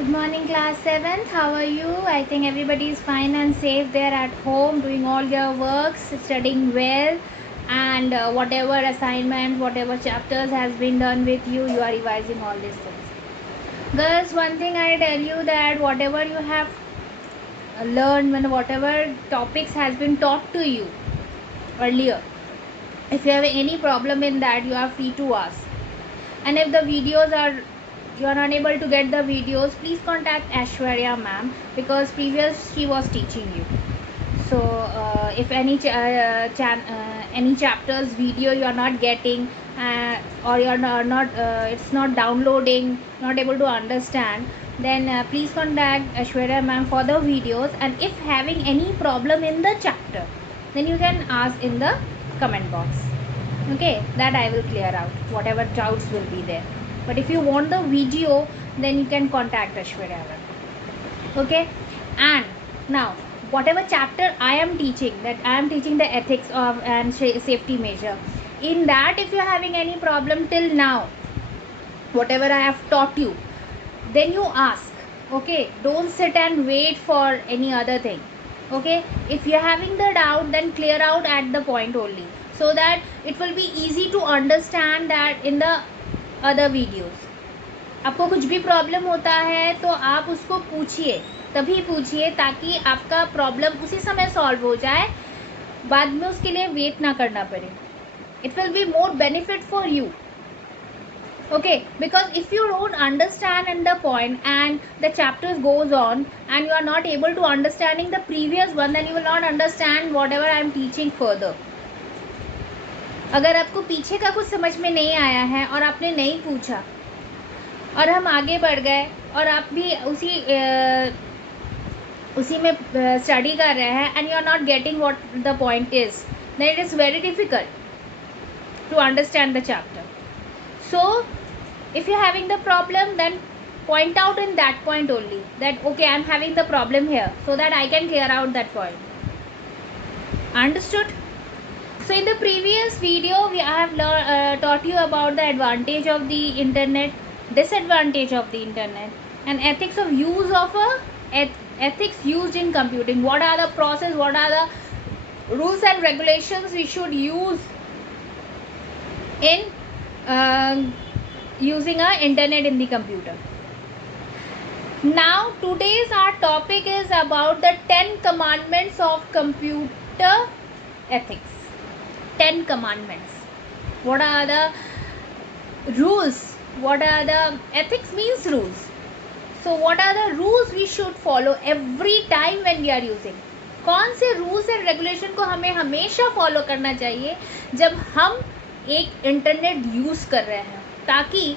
Good morning, class 7th. How are you? I think everybody is fine and safe there at home, doing all your works, studying well, and whatever assignment, whatever chapters has been done with you, you are revising all these things. Girls, one thing I tell you that whatever you have learned, when whatever topics has been taught to you earlier, if you have any problem in that, you are free to ask. And if the videos are you are unable to get the videos, please contact Ashwarya ma'am, because previous she was teaching you. So if any any chapters video you are not getting, or you are not it's not downloading, not able to understand, then please contact Ashwarya ma'am for the videos. And if having any problem in the chapter, then you can ask in the comment box. Okay, that I will clear out whatever doubts will be there. But if you want the video, then you can contact Ashwarya ma'am. Okay, and now whatever chapter I am teaching, that I am teaching the ethics of and safety measure, in that if you are having any problem till now, whatever I have taught you, then you ask. Okay, don't sit and wait for any other thing. Okay, if you are having the doubt, then clear out at the point only, so that it will be easy to understand that in the other videos. आपको कुछ भी problem होता है तो आप उसको पूछिए, तभी पूछिए ताकि आपका प्रॉब्लम उसी समय सॉल्व हो जाए, बाद में उसके लिए वेट ना करना पड़े. It will be more benefit for you. Okay, because if you don't understand in the point and the chapters goes on and you are not able to understanding the previous one, then you will not understand whatever I am teaching further. अगर आपको पीछे का कुछ समझ में नहीं आया है और आपने नहीं पूछा और हम आगे बढ़ गए और आप भी उसी में स्टडी कर रहे हैं and you are not getting what the point is, then it is very difficult to understand the chapter. So if you're having the problem, then point out in that point only that okay, I'm having the problem here, so that I can clear out that point. Understood? So in the previous video I have taught you about the advantage of the internet, disadvantage of the internet, and ethics of use of ethics used in computing. What are the process, what are the rules and regulations we should use in using a internet in the computer. Now today's our topic is about the 10 commandments of computer ethics. 10 commandments. What are the rules? What are the ethics means rules. So what are the rules we should follow every time when we are using? कौन से rules and regulation को हमें हमेशा follow करना चाहिए जब हम एक इंटरनेट यूज़ कर रहे हैं, ताकि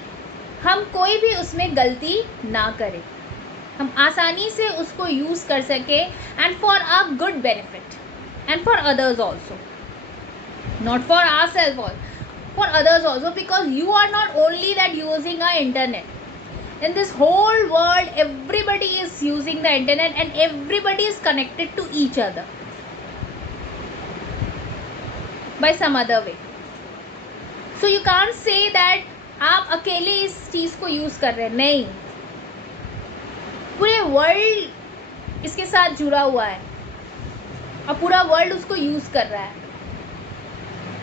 हम कोई भी उसमें गलती ना करें, हम आसानी से उसको यूज़ कर सके, and for a good benefit and for others also, not for our self all, for others also, because you are not only that using a internet. In this whole world, everybody is using the internet and everybody is connected to each other by some other way. So you can't say that आप अकेले इस चीज़ को use कर रहे हैं. नहीं, पूरे world इसके साथ जुड़ा हुआ है और पूरा वर्ल्ड उसको यूज़ कर रहा है.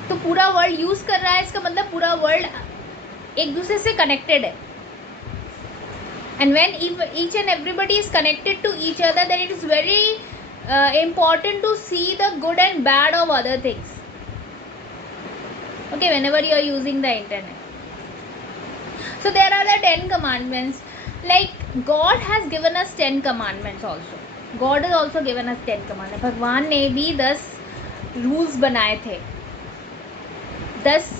तो पूरा वर्ल्ड यूज़ कर रहा है, इसका मतलब पूरा वर्ल्ड एक दूसरे से कनेक्टेड है. And when each and everybody is connected to each other, then it is very important to see the good and bad of other things. Okay, whenever you are using the internet. So there are the 10 commandments. Like God has given us 10 commandments also. God has also given us 10 commandments. भगवान ने भी 10 rules बनाए थे, 10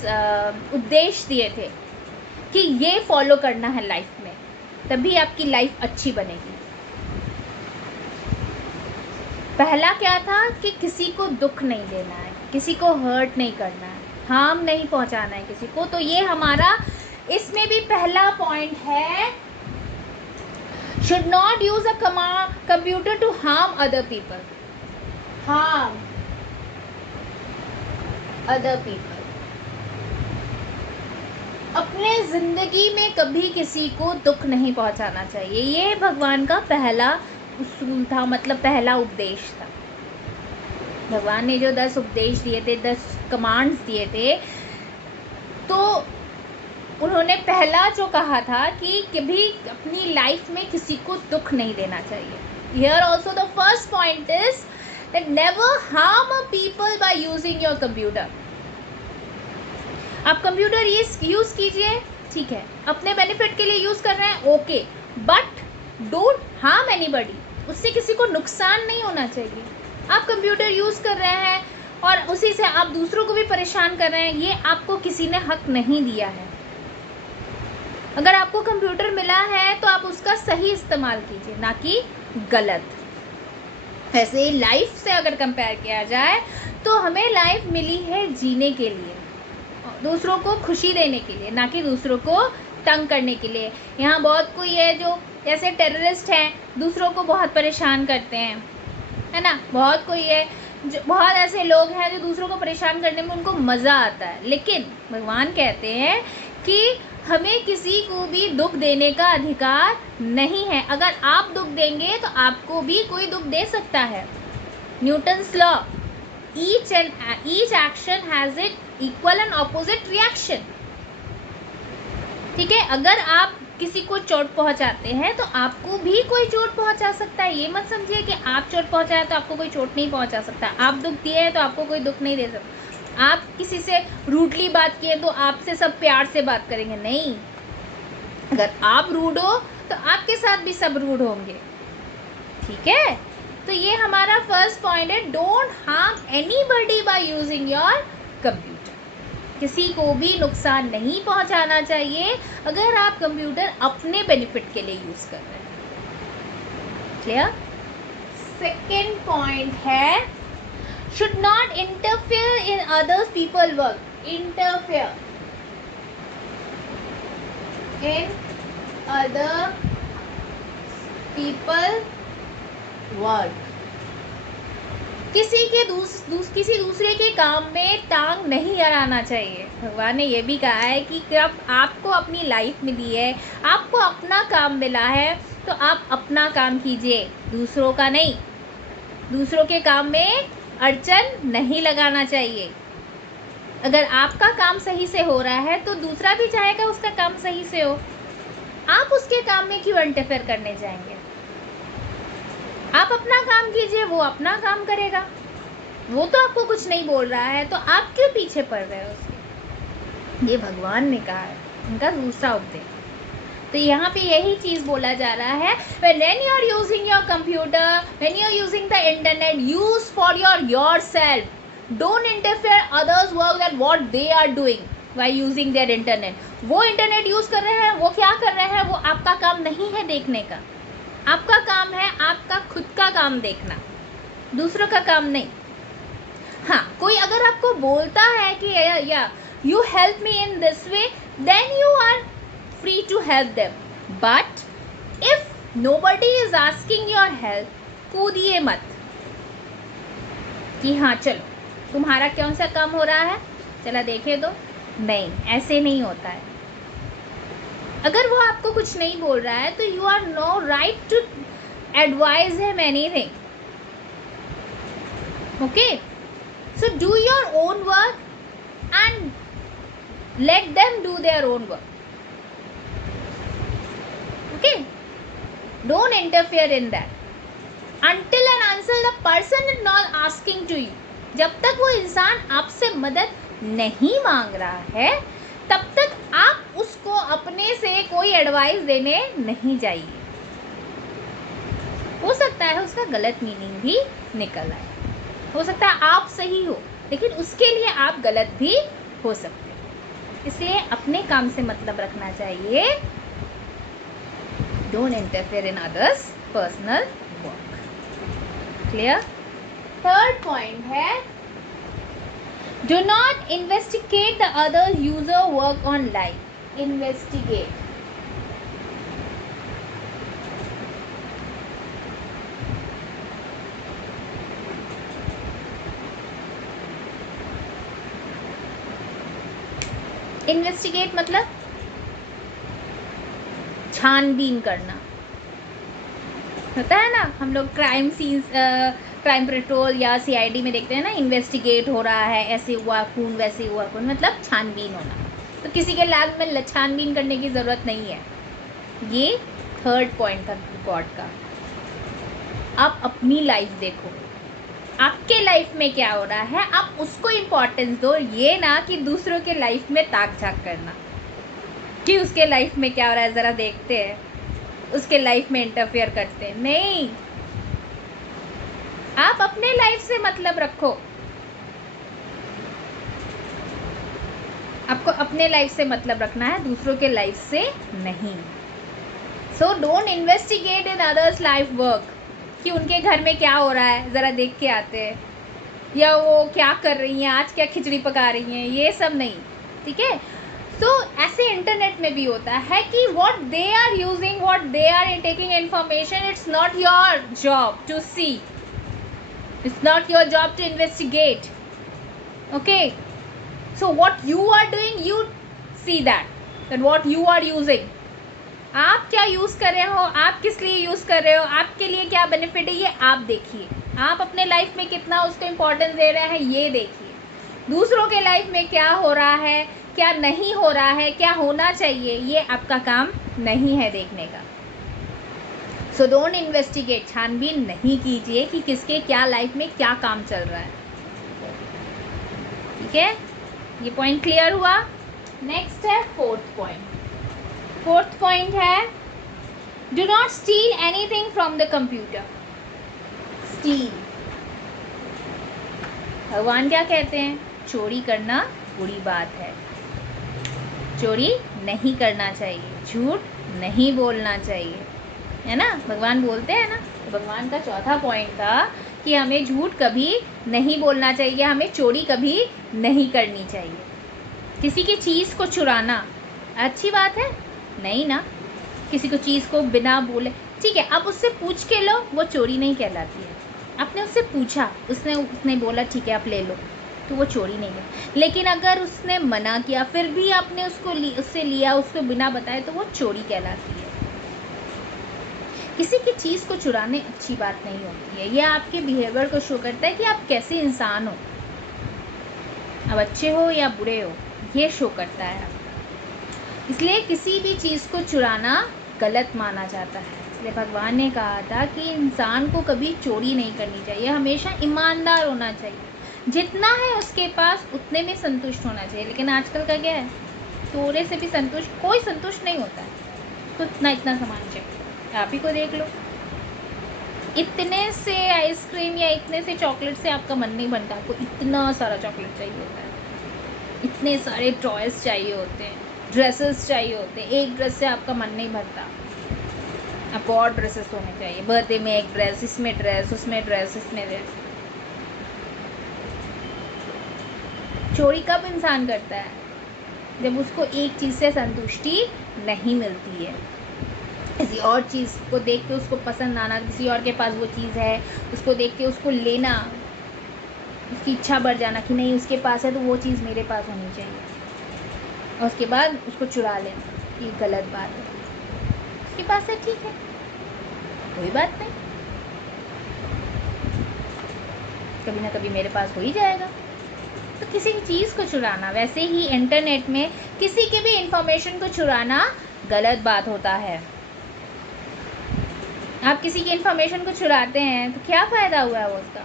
उद्देश्य दिए थे कि ये फॉलो करना है लाइफ में, तभी आपकी लाइफ अच्छी बनेगी. पहला क्या था कि किसी को दुख नहीं देना है, किसी को हर्ट नहीं करना है, हार्म नहीं पहुंचाना है किसी को. तो ये हमारा इसमें भी पहला पॉइंट है. Should not use a computer to harm other people. Harm other people. अपने ज़िंदगी में कभी किसी को दुख नहीं पहुंचाना चाहिए। ये भगवान का पहला उसूल था, मतलब पहला उपदेश था। भगवान ने जो 10 उपदेश दिए थे, 10 कमांड्स दिए थे, तो उन्होंने पहला जो कहा था कि कभी अपनी लाइफ में किसी को दुख नहीं देना चाहिए। Here also the first point is that never harm a people by using your computer. आप कंप्यूटर यूज़ कीजिए, ठीक है, अपने बेनिफिट के लिए यूज़ कर रहे हैं, okay, but don't harm anybody. उससे किसी को नुकसान नहीं होना चाहिए। आप कंप्यूटर यूज़ कर रहे हैं और उसी से आप दूसरों को भी परेशान कर रहे हैं, ये आपको किसी ने हक नहीं दिया है। अगर आपको कंप्यूटर मिला है तो आप उसका सही इस्तेमाल कीजिए, ना कि गलत। वैसे लाइफ से अगर कंपेयर किया जाए तो हमें लाइफ मिली है जीने के लिए, दूसरों को खुशी देने के लिए, ना कि दूसरों को तंग करने के लिए। यहाँ बहुत कोई है जो जैसे टेररिस्ट हैं, दूसरों को बहुत परेशान करते हैं, है ना। बहुत कोई है जो, बहुत ऐसे लोग हैं जो दूसरों को परेशान करने में उनको मज़ा आता है। लेकिन भगवान कहते हैं कि हमें किसी को भी दुख देने का अधिकार नहीं है। अगर आप दुख देंगे तो आपको भी कोई दुख दे सकता है। Newton's law, each action has its equal and opposite reaction। ठीक है, अगर आप किसी को चोट पहुंचाते हैं तो आपको भी कोई चोट पहुंचा सकता है। ये मत समझिए कि आप चोट पहुंचाए तो आपको कोई चोट नहीं पहुंचा सकता। आप दुख दिए हैं तो आपको कोई दुख नहीं दे सकता। आप किसी से रूडली बात किए तो आपसे सब प्यार से बात करेंगे, नहीं। अगर आप रूड हो तो आपके साथ भी सब रूड होंगे, ठीक है। तो ये हमारा फर्स्ट पॉइंट है, don't harm anybody by using your computer. किसी को भी नुकसान नहीं पहुंचाना चाहिए अगर आप कंप्यूटर अपने बेनिफिट के लिए यूज़ कर रहे हैं। क्लियर। सेकेंड पॉइंट है, should not interfere in others people work. Interfere in other people work. किसी दूसरे के काम में टांग नहीं अड़ाना चाहिए। भगवान ने यह भी कहा है कि जब आपको अपनी लाइफ मिली है, आपको अपना काम मिला है, तो आप अपना काम कीजिए, दूसरों का नहीं। दूसरों के काम में अड़चन नहीं लगाना चाहिए। अगर आपका काम सही से हो रहा है तो दूसरा भी चाहेगा उसका काम सही से हो। आप उसके काम में क्यों इंटरफेयर करने जाएंगे? आप अपना काम कीजिए, वो अपना काम करेगा। वो तो आपको कुछ नहीं बोल रहा है, तो आप क्यों पीछे पड़ रहे हो उसके? ये भगवान ने कहा है, उनका दूसरा उपदेश। तो यहाँ पे यही चीज़ बोला जा रहा है, when you are using your computer, when you are using the internet, use for yourself. Don't interfere others work that what they are doing by using their internet. वो इंटरनेट यूज़ कर रहे हैं, वो क्या कर रहे हैं, वो आपका काम नहीं है देखने का। आपका काम है आपका खुद का काम देखना, दूसरों का काम नहीं। हाँ, कोई अगर आपको बोलता है कि या you help me in this way, then you are free to help them. But if nobody is asking your help, कूदिए मत कि हाँ चलो तुम्हारा कौन सा काम हो रहा है, चला देखे दो। नहीं, ऐसे नहीं होता है। अगर वो आपको कुछ नहीं बोल रहा है तो you are no right to advise him anything. Okay, so do your own work and let them do their own work. Okay, don't interfere in that until and until the person is not asking to you। जब तक वो इंसान आपसे मदद नहीं मांग रहा है तब तक आप उसको अपने से कोई एडवाइस देने नहीं जाइए। हो सकता है उसका गलत मीनिंग भी निकल आए, हो सकता है आप सही हो लेकिन उसके लिए आप गलत भी हो सकते हो। इसलिए अपने काम से मतलब रखना चाहिए। Don't interfere in others personal work. Clear. Third point है, do not investigate the other user work on life. Investigate, investigate मतलब छानबीन करना होता है ना। हम लोग क्राइम सीन्स, क्राइम पेट्रोल या सीआईडी में देखते हैं ना, इन्वेस्टिगेट हो रहा है, ऐसे हुआ खून वैसे हुआ खून, मतलब छानबीन होना। तो किसी के लाइफ में छानबीन करने की ज़रूरत नहीं है। ये थर्ड पॉइंट था रिकॉर्ड का। आप अपनी लाइफ देखो, आपके लाइफ में क्या हो रहा है, आप उसको इम्पोर्टेंस दो। ये ना कि दूसरों के लाइफ में ताक झाक करना कि उसके लाइफ में क्या हो रहा है ज़रा देखते हैं, उसके लाइफ में इंटरफेयर करते हैं। नहीं, आप अपने लाइफ से मतलब रखो। आपको अपने लाइफ से मतलब रखना है, दूसरों के लाइफ से नहीं। So don't investigate in others life work कि उनके घर में क्या हो रहा है ज़रा देख के आते हैं, या वो क्या कर रही हैं, आज क्या खिचड़ी पका रही हैं, ये सब नहीं, ठीक है। तो ऐसे इंटरनेट में भी होता है कि what they are using, what they are taking information, it's not your job to see, it's not your job to investigate, okay. So what you are doing, you see that what you are using, आप क्या use कर रहे हो, आप किस लिए use कर रहे हो, आपके लिए क्या बेनिफिट है, ये आप देखिए। आप अपने लाइफ में कितना उसको इम्पोर्टेंस दे रहे हैं, ये देखिए। दूसरों के लाइफ में क्या हो रहा है, क्या नहीं हो रहा है, क्या होना चाहिए, ये आपका काम नहीं है देखने का। सो डोंट इन्वेस्टिगेट, छानबीन नहीं कीजिए कि किसके क्या लाइफ में क्या काम चल रहा है, ठीक है। ये पॉइंट क्लियर हुआ। नेक्स्ट है फोर्थ पॉइंट। फोर्थ पॉइंट है do not steel anything from the computer. Steel, भगवान क्या कहते हैं, चोरी करना बुरी बात है, चोरी नहीं करना चाहिए, झूठ नहीं बोलना चाहिए, है ना। भगवान बोलते हैं ना। तो भगवान का चौथा पॉइंट था कि हमें झूठ कभी नहीं बोलना चाहिए, हमें चोरी कभी नहीं करनी चाहिए। किसी की चीज़ को चुराना अच्छी बात है नहीं ना। किसी को चीज़ को बिना बोले, ठीक है, आप उससे पूछ के लो, वो चोरी नहीं कहलाती है। आपने उससे पूछा, उसने बोला ठीक है आप ले लो, तो वो चोरी नहीं है। लेकिन अगर उसने मना किया फिर भी आपने उससे लिया, उसको बिना बताए, तो वो चोरी कहलाती है। किसी की चीज़ को चुराने अच्छी बात नहीं होती है। ये आपके बिहेवियर को शो करता है कि आप कैसे इंसान हो, अब अच्छे हो या बुरे हो, ये शो करता है आपका। इसलिए किसी भी चीज़ को चुराना गलत माना जाता है। इसलिए भगवान ने कहा था कि इंसान को कभी चोरी नहीं करनी चाहिए, हमेशा ईमानदार होना चाहिए। जितना है उसके पास उतने में संतुष्ट होना चाहिए। लेकिन आजकल का क्या है, थोड़े से भी संतुष्ट कोई संतुष्ट नहीं होता है। तो इतना सामान चाहिए, आप ही को देख लो। इतने से आइसक्रीम या इतने से चॉकलेट से आपका मन नहीं बनता, आपको इतना सारा चॉकलेट चाहिए होता है, इतने सारे टॉयज़ चाहिए होते हैं, ड्रेसेस चाहिए होते हैं। एक ड्रेस से आपका मन नहीं भरता, आपको और ड्रेसेस होने चाहिए। बर्थडे में एक ड्रेस, इसमें ड्रेस, उसमें ड्रेस, इसमें ड्रेस। चोरी कब इंसान करता है, जब उसको एक चीज़ से संतुष्टि नहीं मिलती है। किसी और चीज़ को देख के उसको पसंद आना, किसी और के पास वो चीज़ है, उसको देख के उसको लेना, उसकी इच्छा बढ़ जाना कि नहीं उसके पास है तो वो चीज़ मेरे पास होनी चाहिए, और उसके बाद उसको चुरा लेना, ये गलत बात है। उसके पास है ठीक है, कोई बात नहीं, कभी ना कभी मेरे पास हो ही जाएगा। तो किसी की चीज़ को चुराना, वैसे ही इंटरनेट में किसी की भी इंफॉर्मेशन को चुराना गलत बात होता है। आप किसी की इंफॉर्मेशन को चुराते हैं तो क्या फ़ायदा हुआ है वो उसका,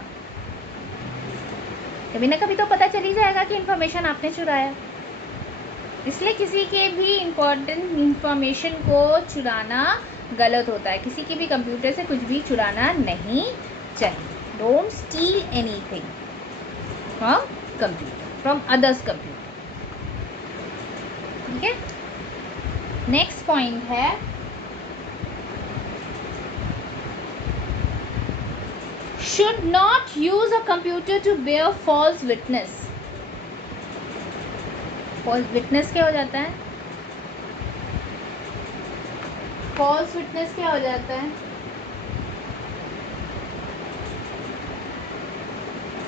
कभी ना कभी तो पता चल ही जाएगा कि इंफॉर्मेशन आपने चुराया। इसलिए किसी के भी इम्पोर्टेंट इंफॉर्मेशन को चुराना गलत होता है। किसी के भी कंप्यूटर से कुछ भी चुराना नहीं चाहिए। Don't steel anything from computer, from others computer, ठीक है। नेक्स्ट पॉइंट है should not use a computer to bear false witness। false witness क्या हो जाता है, false witness क्या हो जाता है,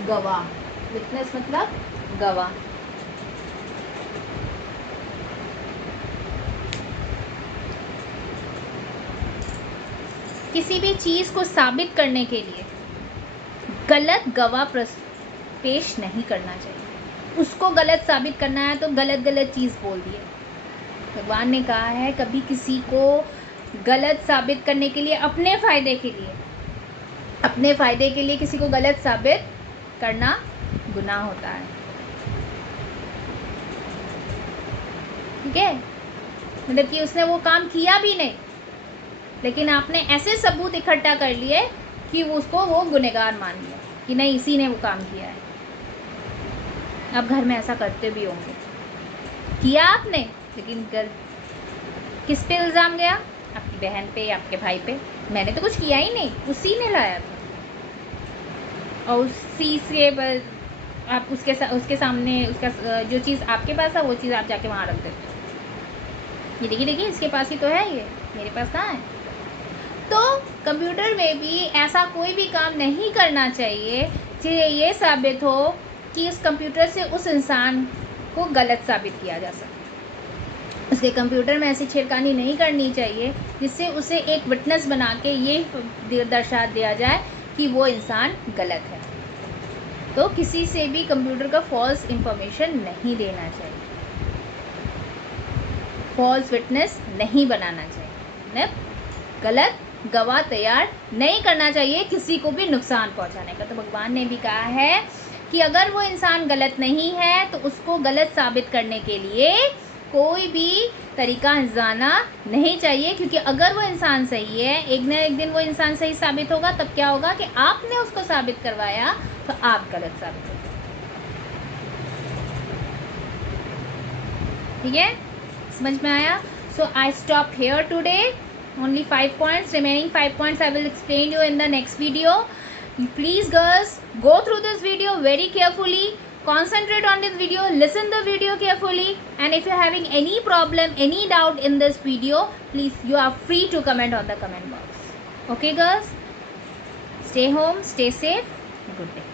गवाह। witness मतलब गवाह। किसी भी चीज़ को साबित करने के लिए गलत गवाह पेश नहीं करना चाहिए। उसको गलत साबित करना है तो गलत गलत चीज़ बोल दिए। भगवान ने कहा है कभी किसी को गलत साबित करने के लिए, अपने फ़ायदे के लिए किसी को गलत साबित करना गुनाह होता है। ठीक है, मतलब कि उसने वो काम किया भी नहीं, लेकिन आपने ऐसे सबूत इकट्ठा कर लिए कि उसको वो गुनहगार मान लिया कि नहीं, इसी ने वो काम किया है। अब घर में ऐसा करते भी होंगे, किया आपने, लेकिन किस पे इल्ज़ाम गया? आपकी बहन पे या आपके भाई पे। मैंने तो कुछ किया ही नहीं, उसी ने लाया था। और उसी से आप उसके सामने उसका जो चीज़ आपके पास है वो चीज़ आप जाके वहाँ रख देते हो। ये देखिए इसके पास ही तो है, ये मेरे पास कहाँ है। तो कंप्यूटर में भी ऐसा कोई भी काम नहीं करना चाहिए जिससे ये साबित हो कि उस कंप्यूटर से उस इंसान को गलत साबित किया जा सके। उसके कंप्यूटर में ऐसी छेड़खानी नहीं करनी चाहिए जिससे उसे एक विटनेस बना के ये दर्शा दिया जाए कि वो इंसान गलत है। तो किसी से भी कंप्यूटर का फॉल्स इंफॉर्मेशन नहीं देना चाहिए, फॉल्स विटनेस नहीं बनाना चाहिए, गलत गवाह तैयार नहीं करना चाहिए किसी को भी नुकसान पहुंचाने का। तो भगवान ने भी कहा है कि अगर वो इंसान गलत नहीं है तो उसको गलत साबित करने के लिए कोई भी तरीका आजमाना नहीं चाहिए, क्योंकि अगर वो इंसान सही है, एक न एक दिन वो इंसान सही साबित होगा। तब क्या होगा कि आपने उसको साबित करवाया तो आप गलत साबित होंगे। ठीक है, समझ में आया? So I stop here today. Only 5 points. Remaining 5 points I will explain you in the next video. Please girls, go through this video very carefully. Concentrate on this video. Listen the video carefully. And if you are having any problem, any doubt in this video, please you are free to comment on the comment box. Okay girls? Stay home, stay safe. Good day.